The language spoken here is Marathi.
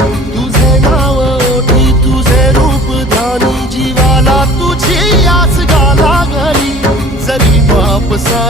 तुझे नाव ओठी तुझे रूप ध्यानी जीवाला तुझी आस गाला घरी जरी बाप सा